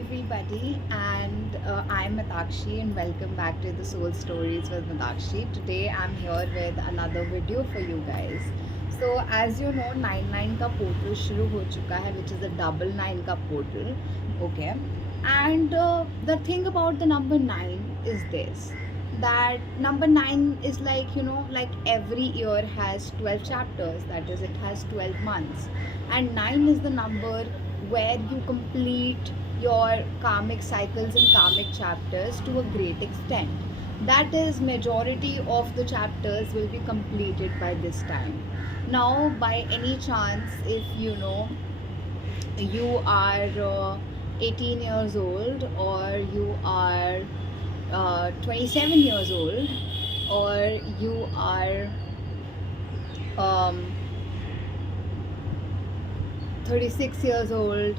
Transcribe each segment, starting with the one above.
everybody, and I'm Matakshi, and welcome back to the Soul Stories with Matakshi. Today, I'm here with another video for you guys. So, as you know, 99 का portal शुरू हो चुका है, which is a double nine का portal. Okay, and the thing about the number nine is this, that number 9 is like every year has 12 chapters, that is, it has 12 months, and 9 is the number where you complete your karmic cycles and karmic chapters to a great extent. That is, majority of the chapters will be completed by this time. Now, by any chance, if you are 18 years old, or you are 27 years old, or you are um, 36 years old,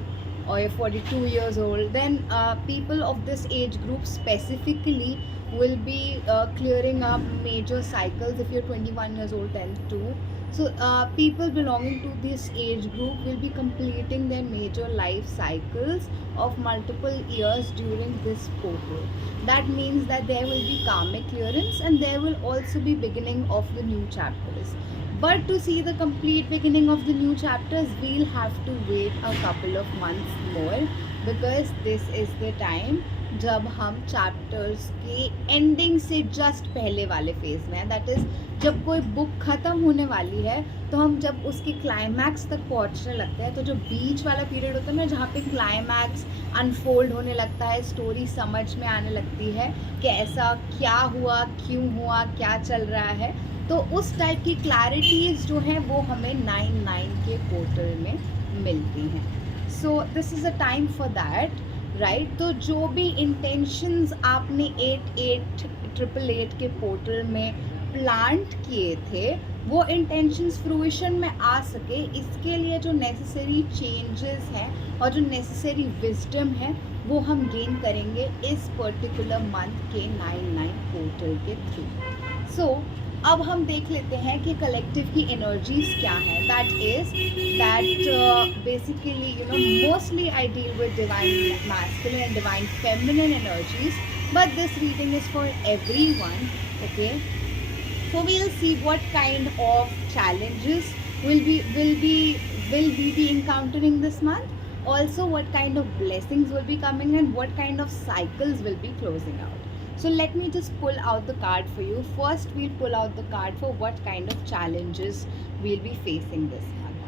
or you're 42 years old, then people of this age group specifically will be clearing up major cycles. If you're 21 years old, then too. So people belonging to this age group will be completing their major life cycles of multiple years during this portal. That means that there will be karmic clearance, and there will also be beginning of the new chapters. But to see the complete beginning of the new chapters, we'll have to wait a couple of months more, because this is the time जब हम chapters के ending से just पहले वाले phase में हैं. That is, जब कोई बुक ख़त्म होने वाली है तो हम जब उसके क्लाइमैक्स तक पहुंचने लगते हैं, तो जो बीच वाला पीरियड होता है ना, जहाँ पे क्लाइमैक्स अनफोल्ड होने लगता है, स्टोरी समझ में आने लगती है कि ऐसा क्या हुआ, क्यों हुआ, क्या चल रहा है, तो उस टाइप की क्लैरिटीज़ जो हैं वो हमें 9-9 के पोर्टल में मिलती हैं. So this is a time for that, right. तो जो भी इंटेंशंस आपने 8888 के पोर्टल में प्लांट किए थे, वो इंटेंशंस फ्रूइशन में आ सके, इसके लिए जो नेसेसरी चेंजेस हैं और जो नेसेसरी विजडम है, वो हम गेन करेंगे इस पर्टिकुलर मंथ के 9-9 पोर्टल के थ्रू. सो अब हम देख लेते हैं कि कलेक्टिव की एनर्जीज क्या हैं. That is that basically mostly I deal with divine masculine and divine feminine energies, but this reading is for everyone. Okay, so we'll see what kind of challenges will we be encountering this month, also what kind of blessings will be coming, and what kind of cycles will be closing out. So let me just pull out the card for you. First, we'll pull out the card for what kind of challenges we'll be facing this month.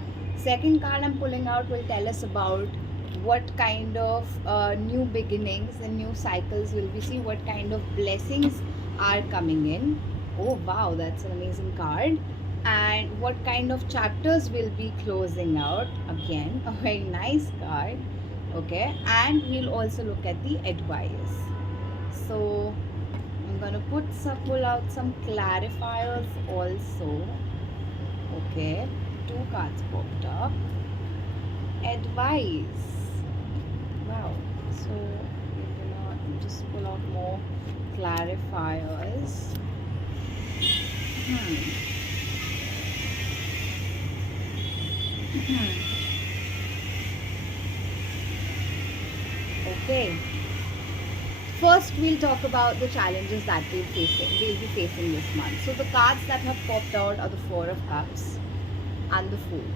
Second card I'm pulling out will tell us about what kind of new beginnings and new cycles will we see, what kind of blessings are coming in. Oh wow, that's an amazing card. And what kind of chapters will be closing out. Again, a very nice card. Okay, and we'll also look at the advice. So I'm gonna pull out some clarifiers also. Okay, two cards popped up. Advice. Wow. So we're gonna just pull out more clarifiers. Okay. First, we'll talk about the challenges that we'll be facing this month. So the cards that have popped out are the Four of Cups and the Fool.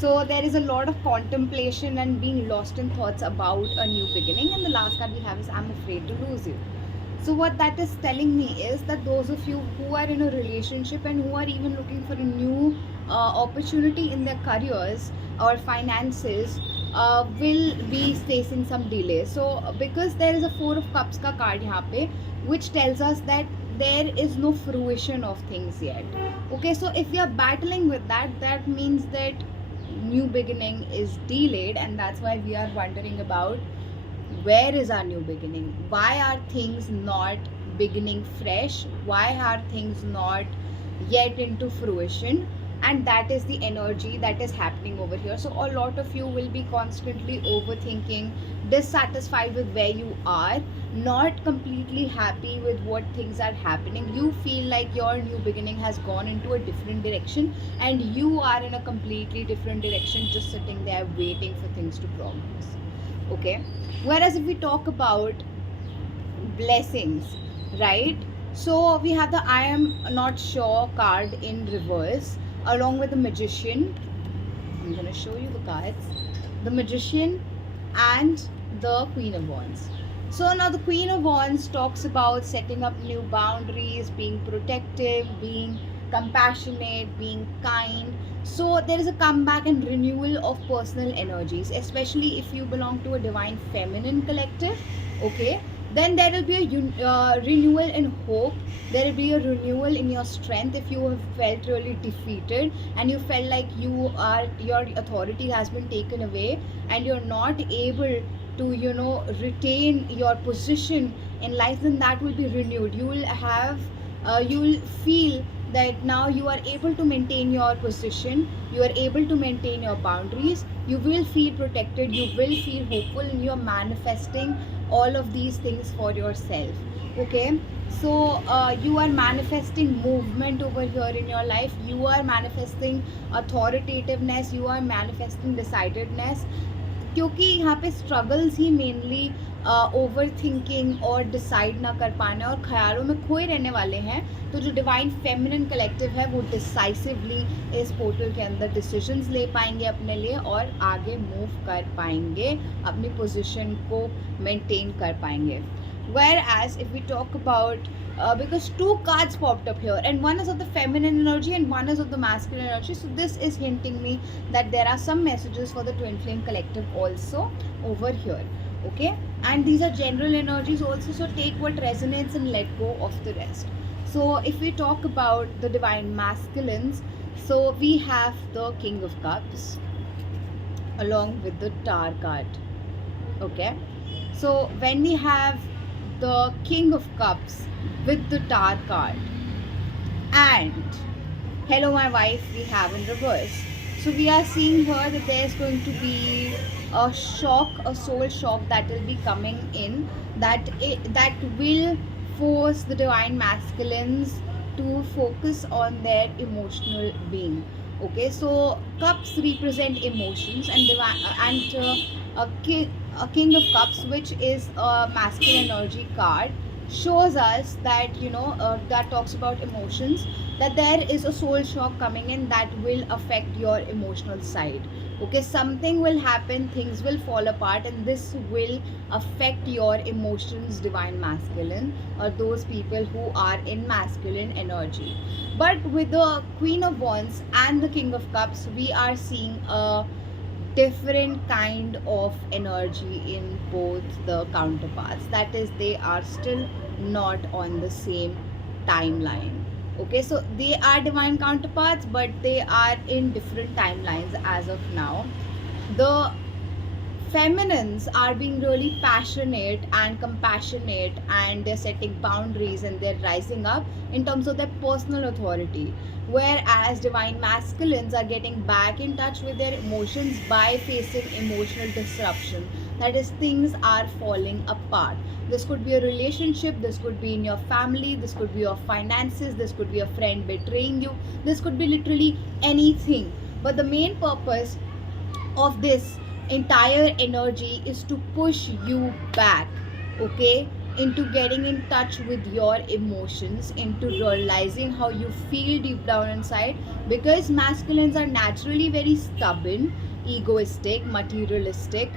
So there is a lot of contemplation and being lost in thoughts about a new beginning. And the last card we have is I'm afraid to lose you. So what that is telling me is that those of you who are in a relationship and who are even looking for a new opportunity in their careers or finances will be facing some delay. So because there is a Four of Cups ka card यहाँ पे, which tells us that there is no fruition of things yet. Okay, so if we are battling with that, that means that new beginning is delayed, and that's why we are wondering about where is our new beginning. Why are things not beginning fresh? Why are things not yet into fruition? And that is the energy that is happening over here. So a lot of you will be constantly overthinking, dissatisfied with where you are, not completely happy with what things are happening. You feel like your new beginning has gone into a different direction, and you are in a completely different direction, just sitting there waiting for things to progress. Okay, whereas if we talk about blessings, right? So we have the I am not sure card in reverse, along with the magician. I'm going to show you the cards. The magician and the queen of wands. So now the queen of wands talks about setting up new boundaries, being protective, being compassionate, being kind. So there is a comeback and renewal of personal energies, especially if you belong to a divine feminine collective. Okay, then there will be a renewal in hope. There will be a renewal in your strength if you have felt really defeated and you felt like your authority has been taken away and you're not able to retain your position in life. Then that will be renewed. You will feel that now you are able to maintain your position, you are able to maintain your boundaries, you will feel protected, you will feel hopeful, and you are manifesting all of these things for yourself. Okay, so you are manifesting movement over here in your life, you are manifesting authoritativeness, you are manifesting decidedness, क्योंकि यहाँ पे struggles ही mainly over thinking और decide ना कर पाना और ख्यालों में खोए रहने वाले हैं. तो जो डिवाइन फेमिनिन कलेक्टिव है वो डिसाइसिवली इस पोर्टल के अंदर डिसीजंस ले पाएंगे अपने लिए और आगे मूव कर पाएंगे, अपनी पोजीशन को मेंटेन कर पाएंगे. Whereas if we talk about because two cards popped up here and one is of the feminine energy and one is of the masculine energy, so this is hinting me that there are some messages for the twin flame collective also over here. Okay, and these are general energies also, so take what resonates and let go of the rest. So if we talk about the divine masculines, so we have the King of Cups along with the Tower card. Okay, so when we have the King of Cups with the Tower card and hello my wife we have in reverse, so we are seeing here that there is going to be a shock, a soul shock that will be coming in, that will force the divine masculines to focus on their emotional being. Okay, so cups represent emotions and a king of cups, which is a masculine energy card, shows us that that talks about emotions, that there is a soul shock coming in that will affect your emotional side. Okay, something will happen, things will fall apart, and this will affect your emotions, divine masculine, or those people who are in masculine energy. But with the Queen of Wands and the King of Cups, we are seeing a different kind of energy in both the counterparts. That is, they are still not on the same timeline. Okay, so they are divine counterparts, but they are in different timelines as of now. The feminines are being really passionate and compassionate, and they're setting boundaries and they're rising up in terms of their personal authority, whereas divine masculines are getting back in touch with their emotions by facing emotional disruption. That is, things are falling apart. This could be a relationship, this could be in your family, this could be your finances, this could be a friend betraying you, this could be literally anything. But the main purpose of this entire energy is to push you back, okay, into getting in touch with your emotions, into realizing how you feel deep down inside, because masculines are naturally very stubborn, egoistic, materialistic,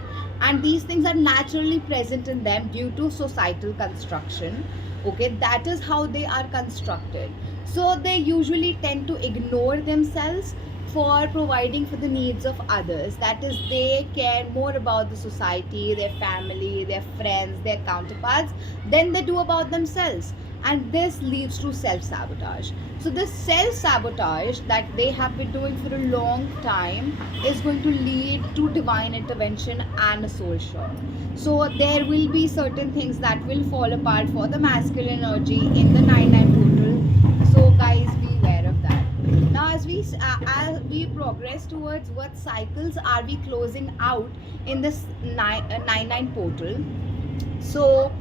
and these things are naturally present in them due to societal construction. Okay, that is how they are constructed. So they usually tend to ignore themselves for providing for the needs of others. That is, they care more about the society, their family, their friends, their counterparts than they do about themselves. And this leads to self-sabotage. So this self-sabotage that they have been doing for a long time is going to lead to divine intervention and a soul shock. So there will be certain things that will fall apart for the masculine energy in the 9-9 portal. So guys, be aware of that. Now as we progress towards what cycles are we closing out in this 9-9 portal, so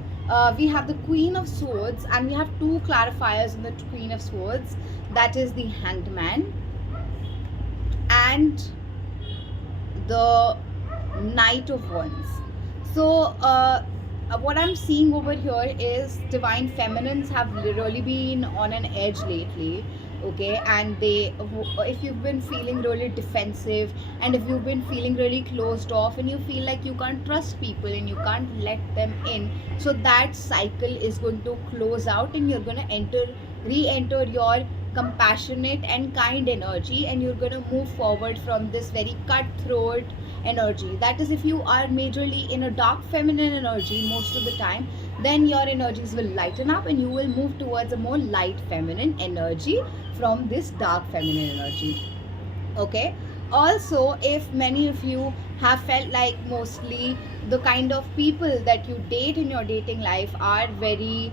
we have the Queen of Swords and we have two clarifiers in the Queen of Swords, that is the Hanged Man and the Knight of Wands. So, what I'm seeing over here is divine feminines have really been on an edge lately. Okay, and if you've been feeling really defensive, and if you've been feeling really closed off, and you feel like you can't trust people and you can't let them in, so that cycle is going to close out, and you're going to re-enter your compassionate and kind energy, and you're going to move forward from this very cutthroat energy. That is, if you are majorly in a dark feminine energy most of the time, then your energies will lighten up and you will move towards a more light feminine energy from this dark feminine energy. Okay, also, if many of you have felt like mostly the kind of people that you date in your dating life are very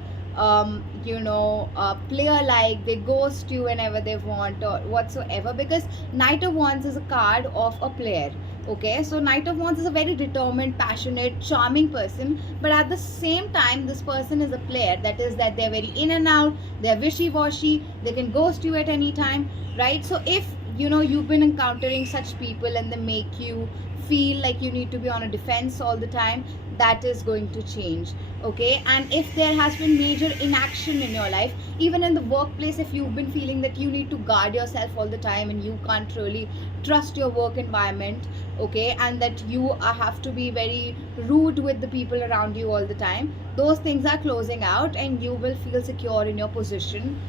player like, they ghost you whenever they want or whatsoever, because Knight of Wands is a card of a player. Okay, so Knight of Wands is a very determined, passionate, charming person, but at the same time, this person is a player. That is, that they're very in and out, they're wishy-washy, they can ghost you at any time, right? So if you've been encountering such people and they make you feel like you need to be on a defense all the time, that is going to change. Okay, and if there has been major inaction in your life, even in the workplace, if you've been feeling that you need to guard yourself all the time and you can't really trust your work environment, okay, and that you have to be very rude with the people around you all the time, those things are closing out and you will feel secure in your position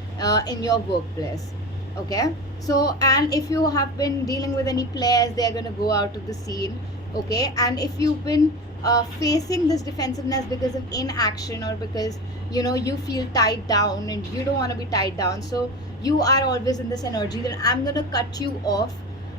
in your workplace. Okay, so, and if you have been dealing with any players, they're going to go out of the scene. Okay, and if you've been facing this defensiveness because of inaction, or because you feel tied down and you don't want to be tied down, so you are always in this energy that I'm going to cut you off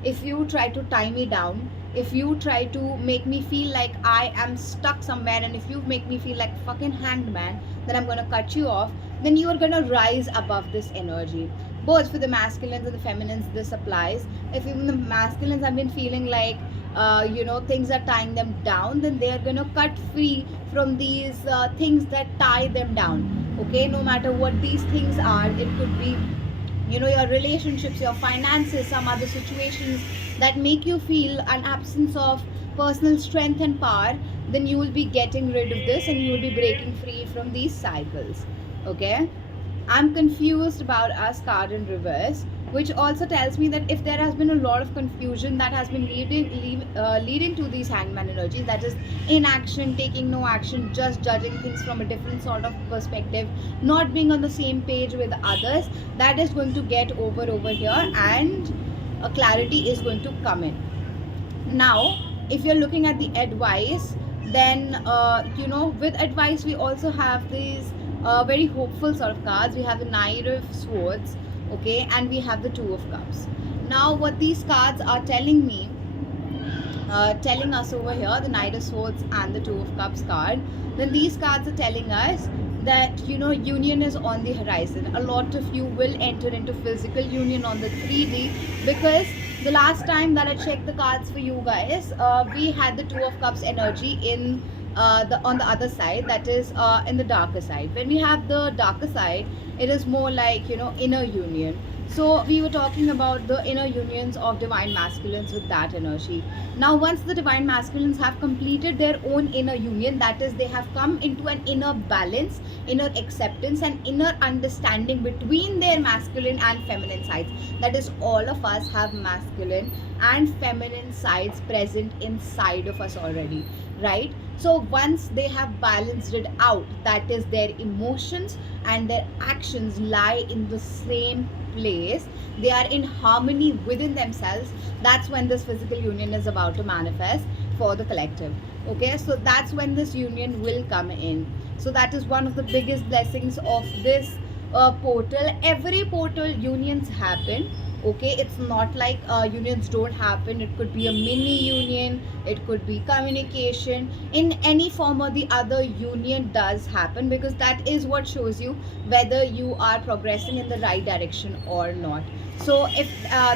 if you try to tie me down, if you try to make me feel like I am stuck somewhere, and if you make me feel like fucking hanged man, then I'm going to cut you off. Then you are going to rise above this energy. Both for the masculines and the feminines this applies. If even the masculines have been feeling like things are tying them down, then they are going to cut free from these things that tie them down. Okay, no matter what these things are, it could be your relationships, your finances, some other situations that make you feel an absence of personal strength and power, then you will be getting rid of this and you will be breaking free from these cycles. Okay, I'm confused about us card in reverse, which also tells me that if there has been a lot of confusion that has been leading to these hangman energies, that is inaction, taking no action, just judging things from a different sort of perspective, not being on the same page with others, that is going to get over here, and a clarity is going to come in. Now, if you're looking at the advice, then with advice we also have these very hopeful sort of cards. We have the Knight of Swords, okay, and we have the Two of Cups. Now, what these cards are telling me, telling us over here, the Knight of Swords and the Two of Cups card, then these cards are telling us that union is on the horizon. A lot of you will enter into physical union on the 3D, because the last time that I checked the cards for you guys, we had the Two of Cups energy in on the other side, that is in the darker side. When we have the darker side, it is more like inner union. So we were talking about the inner unions of divine masculines with that energy. Now, once the divine masculines have completed their own inner union, that is, they have come into an inner balance, inner acceptance, and inner understanding between their masculine and feminine sides. That is, all of us have masculine and feminine sides present inside of us already, right? So once they have balanced it out, that is, their emotions and their actions lie in the same place, they are in harmony within themselves, that's when this physical union is about to manifest for the collective. Okay, so that's when this union will come in. So that is one of the biggest blessings of this portal. Every portal unions happen. Okay, it's not like unions don't happen. It could be a mini union, it could be communication, in any form or the other, union does happen, because that is what shows you whether you are progressing in the right direction or not. So if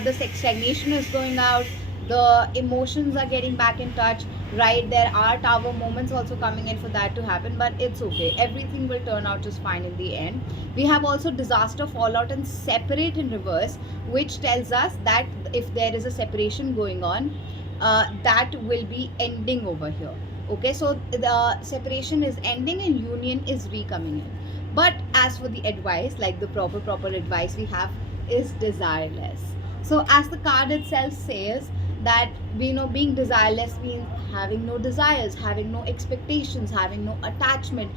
the stagnation is going out, the emotions are getting back in touch, right, there are tower moments also coming in for that to happen, but it's okay, everything will turn out just fine in the end. We have also disaster, fallout, and separate in reverse, which tells us that if there is a separation going on, that will be ending over here. Okay, so the separation is ending and union is recoming in. But as for the advice, like the proper advice we have is desireless. So as the card itself says, that we know being desireless means having no desires, having no expectations, having no attachment,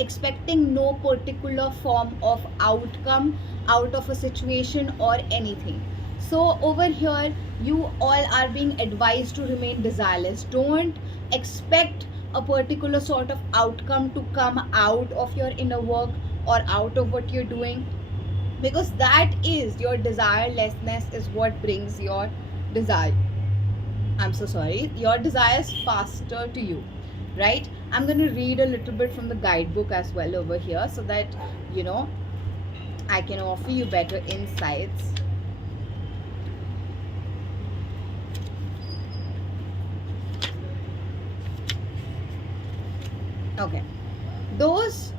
expecting no particular form of outcome out of a situation or anything. So over here, you all are being advised to remain desireless. Don't expect a particular sort of outcome to come out of your inner work or out of what you're doing, because that is your desirelessness is what brings your desire, I'm so sorry, your desires faster to you, right? I'm going to read a little bit from the guidebook as well over here, so that you know I can offer you better insights. Okay. Those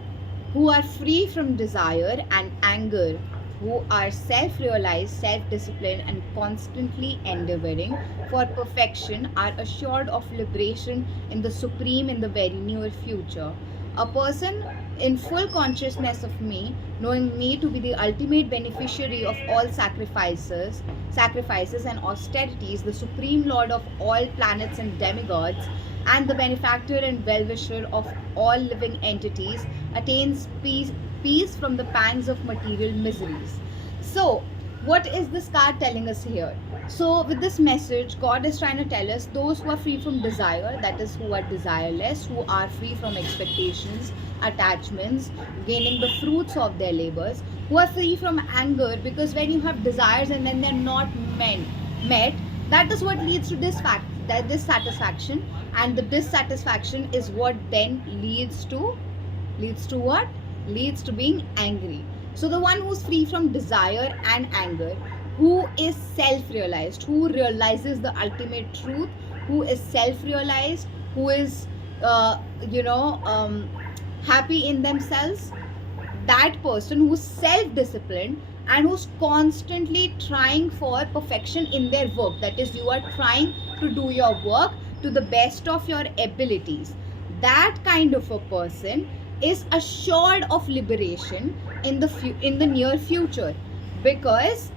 who are free from desire and anger, who are self realized, self disciplined, and constantly endeavoring for perfection, are assured of liberation in the supreme in the very near future. A person in full consciousness of me, knowing me to be the ultimate beneficiary of all sacrifices and austerities, the supreme lord of all planets and demigods, and the benefactor and well-wisher of all living entities, attains peace from the pangs of material miseries. So, what is this card telling us here? So, with this message, God is trying to tell us those who are free from desire, that is, who are desireless, who are free from expectations, attachments, gaining the fruits of their labors, who are free from anger, because when you have desires and then they're not met, that is what leads to dissatisfaction, and the dissatisfaction is what then leads to what? Leads to being angry. So the one who's free from desire and anger, who is self-realized, who realizes the ultimate truth, who is self-realized, who is you know happy in themselves, that person who's self-disciplined and who's constantly trying for perfection in their work, that is, you are trying to do your work to the best of your abilities, that kind of a person is assured of liberation in the near future, because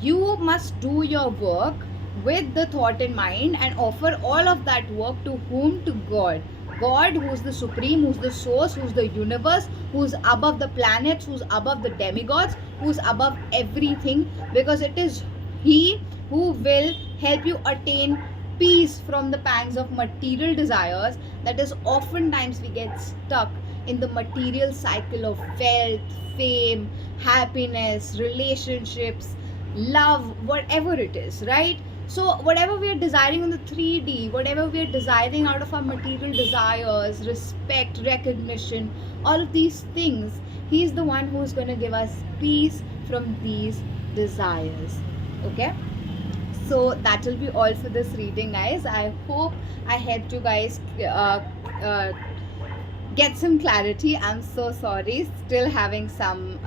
you must do your work with the thought in mind and offer all of that work to whom? To God. God, who's the supreme, who's the source, who's the universe, who's above the planets, who's above the demigods, who's above everything, because it is He who will help you attain peace from the pangs of material desires. That is, oftentimes we get stuck in the material cycle of wealth, fame, happiness, relationships, love, whatever it is, right? So whatever we are desiring in the 3D, whatever we are desiring out of our material desires, respect, recognition, all of these things, He is the one who is going to give us peace from these desires. Okay, so that will be all for this reading, guys. I hope I helped you guys get some clarity. I'm so sorry, still having some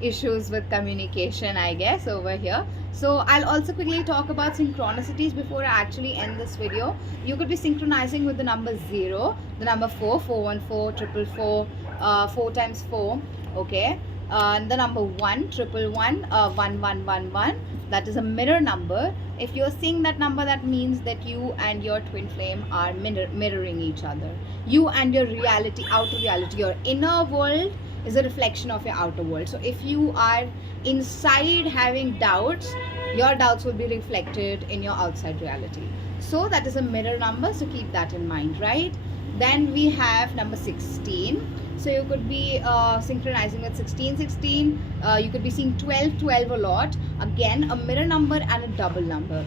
issues with communication, I guess, over here. So I'll also quickly talk about synchronicities before I actually end this video. You could be synchronizing with the number 0, the number 4, 414, 444, 4 times 4, okay, the number 1, 111, 1111. That is a mirror number. If you're seeing that number, that means that you and your twin flame are mirroring each other. You and your reality, outer reality, your inner world is a reflection of your outer world. So if you are inside having doubts, your doubts will be reflected in your outside reality. So that is a mirror number, so keep that in mind, right? Then we have number 16. So you could be synchronizing with 16, 16. You could be seeing 12, 12 a lot. Again, a mirror number and a double number.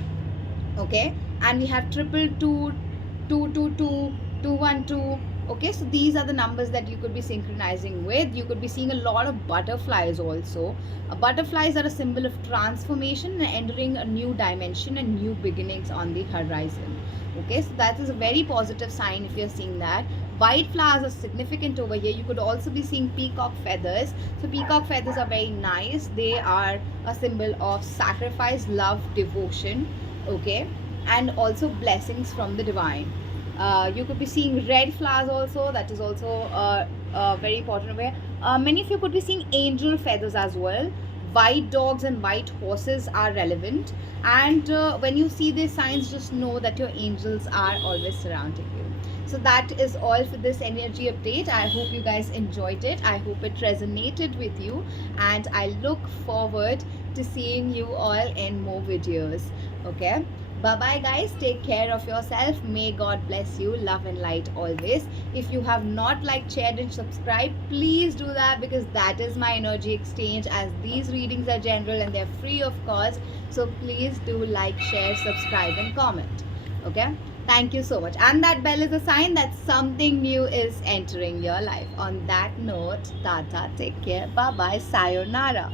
Okay, and we have 222, 222, 212. Okay, so these are the numbers that you could be synchronizing with. You could be seeing a lot of butterflies also. Butterflies are a symbol of transformation and entering a new dimension and new beginnings on the horizon. Okay, so that is a very positive sign if you're seeing that. White flowers are significant over here. You could also be seeing peacock feathers. So peacock feathers are very nice. They are a symbol of sacrifice, love, devotion, okay, and also blessings from the divine. You could be seeing red flowers also. That is also very important aware. Many of you could be seeing angel feathers as well. White dogs and white horses are relevant. And when you see these signs, just know that your angels are always surrounding you. So that is all for this energy update. I hope you guys enjoyed it. I hope it resonated with you. And I look forward to seeing you all in more videos. Okay. Bye bye, guys. Take care of yourself. May God bless you. Love and light always. If you have not liked, shared, and subscribed, please do that, because that is my energy exchange, as these readings are general and they're free of cost. So please do like, share, subscribe, and comment. Okay. Thank you so much. And that bell is a sign that something new is entering your life. On that note, tata, take care. Bye bye. Sayonara.